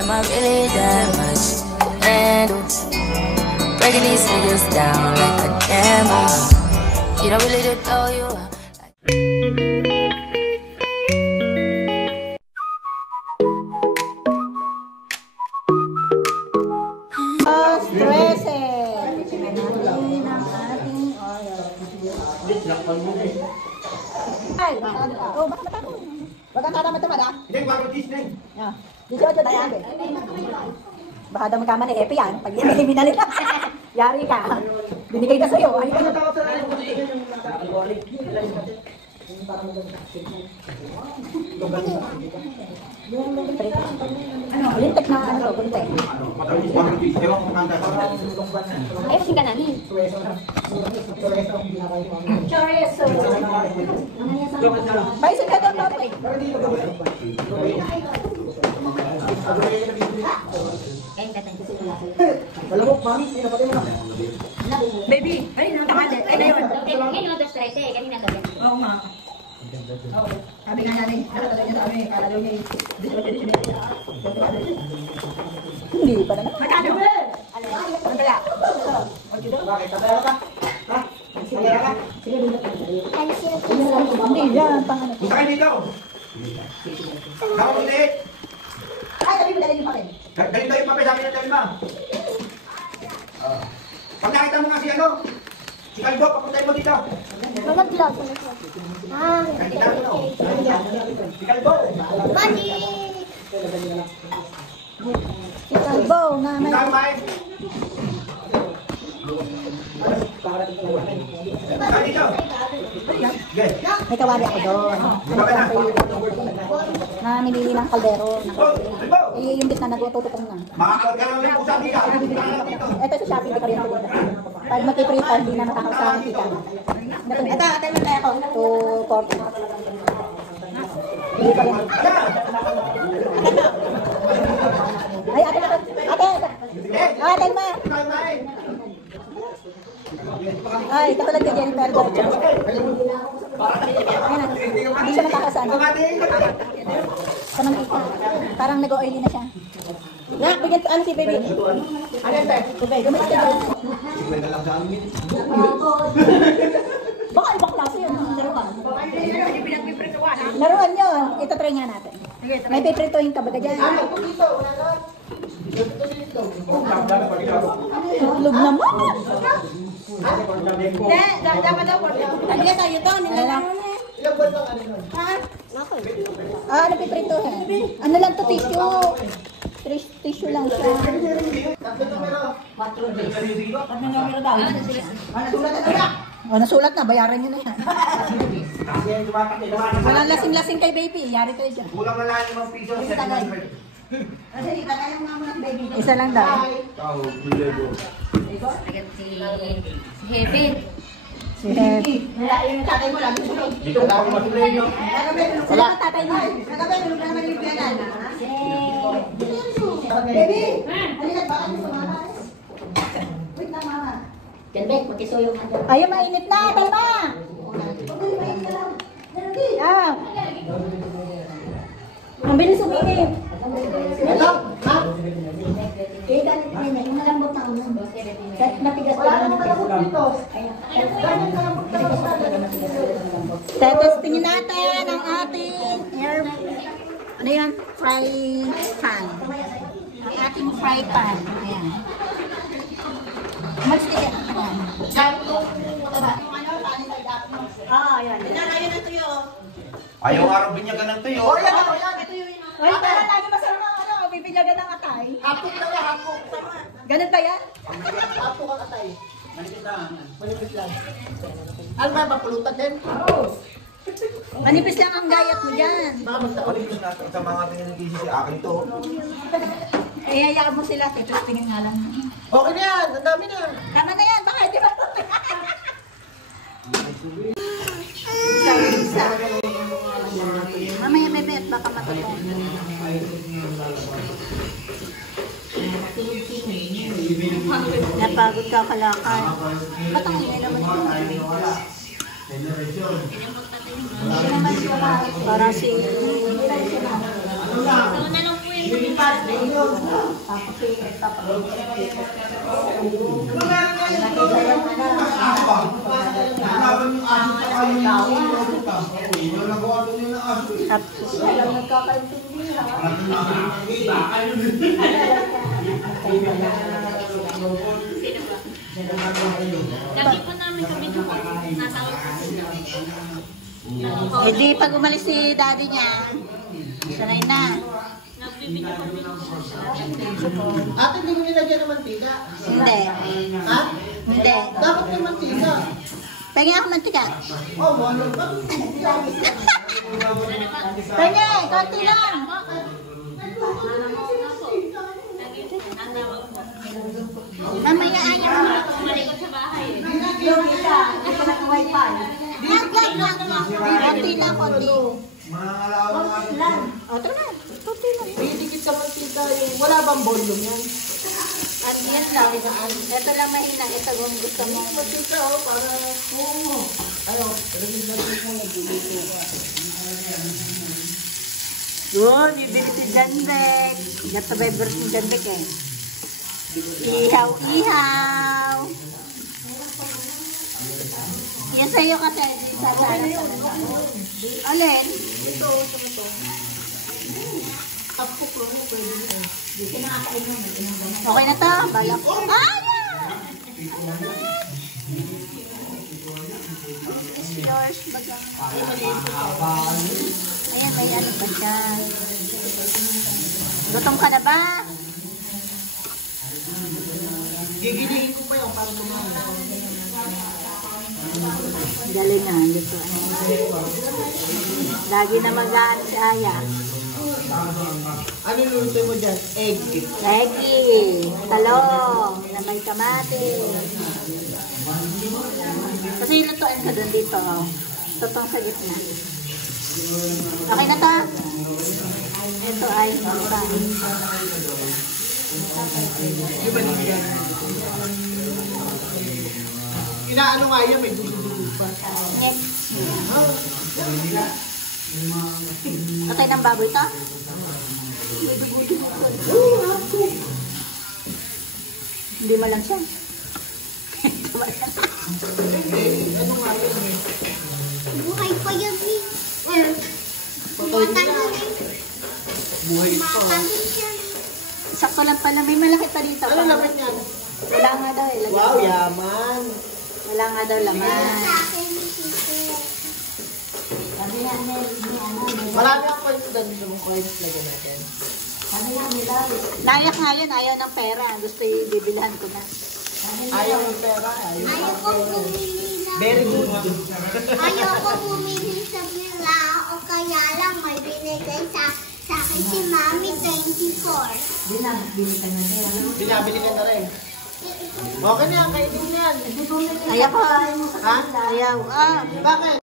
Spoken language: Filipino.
Am I really that much to handle? Breaking these figures down like a camera. You don't really know you are. Hindi, bago Disney. Dito na yan. Baka daw magkamali, epi yan. Pag binalik ka, yari ka. Binigay ka sa'yo. Ay, ka. Ano, lintek na ano to, lintek. Ay, kasing ka namin. Chorizo. May isin ka doon, Papa. Baby, ay, nakakali. Ay, na yun. Ngayon, 2:13. Kanina gabi. Oo nga. Sabi nga namin, nakatala niya sa amin, kala daw niya hindi pa naman. Magkano? Ano kaya? Bakit? Tataya ka? Ha? Tataya ka? Hindi, yan, pangalan. Punta kayo dito! Kako ulit! Ay, sabi mo dali yung papel. Galing tayo yung papel sa akin na dali ma. Pag nakita mo nga si ano, si Caldo, papuntahin mo dito. Mga vlog. Ah, Nakita mo. Si Caldo. Magic! Si Calbo, na may... Punta mo dito. Yes. May kawali ako doon. Punta ka na. Namimili ng kaldero. Oh, Caldo! Eh, yung bit na nagtutupong na. Makakagalaw yung pusa dito. Punta ka na dito. Ito sa Shopee, hindi ka rin dito. Pag magkiprita, hindi na makakasahan kita. Ito, atay mo tayo ako. 240. Hindi pa rin. Ay, ate, ate. Ate, ma. Ay, katulad kay Jennifer Gorgeous. Ayan, hindi siya nakakasan. Kanang kita. Parang nag-oily na siya. Nak, bigyan ano si baby? Ano yan, Bert? Gumis ka dyan. Baka ibang klase yun. Laruan. Laruan nyo. Ito try nga natin. May piprituhin ka baga dyan. Itlog naman. Hindi, dapat daw. Tagya tayo to. Nilalaro niya. Ilang buwan lang ano nun? Ha? Ano piprituhin? Ano lang to, tissue. Tissue lang siya. Tatlo numero. 4 numero daw. Nasulat na ba? O, nasulat na. Bayaran nyo na yan. Walang lasing-lasing kay baby. Yari tayo dyan. Kulang na lang 5 piso. Isa lang daw. Si Heaven. Si Heavy. Dito na ako matuloy nyo. Wala. Tatay mo. Baby! Halika, baka nyo sumama. Wait na, mama. Ganbek, magkisuyo ka dyan. Ayaw, mainit na. Talma! Ah. Ang bilis uminit. Ito! Ha? Eh, ganit na yun. Malambot na ulan. Matigas na. Wala naman malambot dito. Ganyan kalambot na Tapos tingin natin ang ating air... Ano yan? Fry pan. Ang ating fry pan. Ayan. Mas tigas. Ayan. Ayun na tuyo. Ayaw nga rin binyagan ng tuyo. Oh, yan ako, yan. Ito yung ay, para lagi masarap ang ano, bibinyagan ng atay. Hapok na lang, hapok. Ganun ba yan? Hapok ang atay. Manipis lang. Ano ba, mapulutan din? Manipis lang ang gayat mo dyan. Baka magtakalipis na sa mga tingin ng si akin to. Eh, hayaan mo sila, tingin nga lang. Okay na yan, ang dami na. Tama na yan, baka di ba? Isa. Mamaya bebe at baka matulog. Napagod ka kalakad. Ba't ang ingay naman ito? Para si... Lilipad, lilipad. Lagi po namin kami doon. Nasa Eh di, pag umalis si daddy niya, sanay na. nagbibigay kami. Ate, hindi mo nilagyan ng mantika. Hindi. Ha? Hindi. Dapat may mantika. Pengen ako mantika. Oh, wala ba? Pengen, konti lang. Mamaya ayaw mo. Malikot sa bahay. Yung isa, ito na ng wifi. Konti lang, konti. O, tara na. Konti lang. Didikit sa mantika yung... Wala bang volume yan? At yan lang. Ito lang mahina. Ito kung gusto mo. Mantika, oh, para... Oo. Ano? Yun, bibili si Janbek. Gato ba yung si Janbek eh. Ihaw, ihaw. Yan sa'yo kasi. Sa sana. Alin? Ito. Apo ko, ano pwede mo? Okay na to? Balak. Yours, bagang. Ayan, may ano pa siya. Gutom ka na ba? Gigilihin ko pa yung para kumain. Galing na, dito. Lagi na magaan si Aya. Ano luto mo dyan? Egg. Lagi, talong, na may kamatis. Kasi lutuin ka dun dito. Oh. Tutong sa gitna. Okay na to? Ito ay Di ba nilagyan? Inaano nga yan, may dugo-dugo pa. next. Okay ng baboy to? Hindi mo lang siya. Buhay pa yan eh. Buwatan mo na eh. Buhay pa. Matamis yan. Sakto lang pala. May malaki pa dito. Ano laman yan? Wala nga daw eh. Wow, yaman. Wala nga daw laman. Sa akin ni Tito. Sabi nga, Marami ang coins doon. Yung coins lagyan natin. Nayak nga yun. Ayaw ng pera. Gusto yung bibilihan ko na. Ayaw yung pera. Ayaw ko bumili na. Very good. Ayaw ko bumili sa villa o kaya lang may binigay sa akin si Mami 24. Binabili ka na rin. Okay na yan, kainin yan. Ayaw ko. Ha? Ayaw. Ah, Bakit?